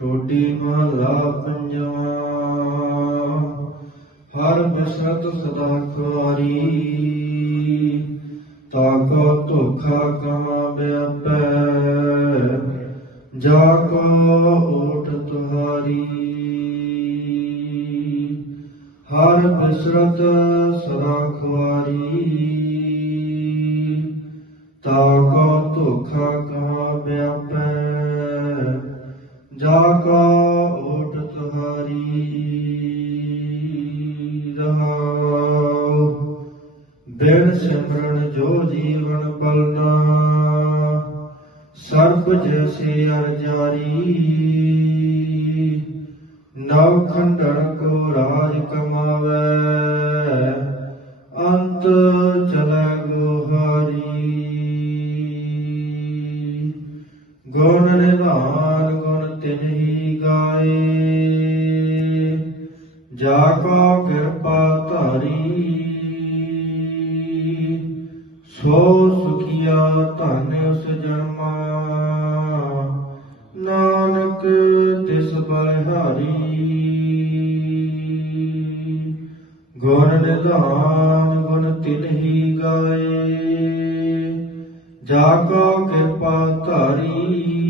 ਟੋਟੀ ਮਹਲਾ ਪੰਜਵਾ ਹਰ ਬਿਸਰਤ ਸਦਾ ਖੁਆਰੀ ਤਾਕੋ ਧੋਖਾ ਕਮਾ ਬਿਆਪੈ, ਜਾ ਕੋ ਓਟ ਤੁਹਾਰੀ। ਹਰ ਬਿਸਰਤ ਸਦਾ ਖੁਆਰੀ ਤਾਕੋ ਧੋਖਾ ਕਮਾ ਬਿਆਪੈ ਜਾ ਕਾ ਓਟ ਤੁਹਾਰੀ ਰਹਾਉ। ਬਿਨ ਸਿਮਰਨ ਜੋ ਜੀਵਨ ਬਲਨਾ ਸਰਬ ਜੈਸੇ ਅਰ ਜਾਰੀ। ਨਵ ਖੰਡਨ ਕੋ ਰਾਜ ਕਮਾਵੇ, ਅੰਤ ਚਲੇ ਗੁਹਾਰੀ ਗੁਣ ਨਿਧਾਨ ਤਿਨਹੀ ਗਾਏ। ਜਾ ਕੋ ਕਿਰਪਾ ਧਾਰੀ, ਸੋ ਸੁਖੀਆ ਧਨ ਉਸ ਜਨਮਾ। ਨਾਨਕ ਤਿਸ ਬਲਿਹਾਰੀ ਗੁਣ ਨਿਧਾਨ ਗੁਣ ਤਿਨਹੀ ਗਾਏ। ਜਾ ਕੋ ਕਿਰਪਾ ਧਾਰੀ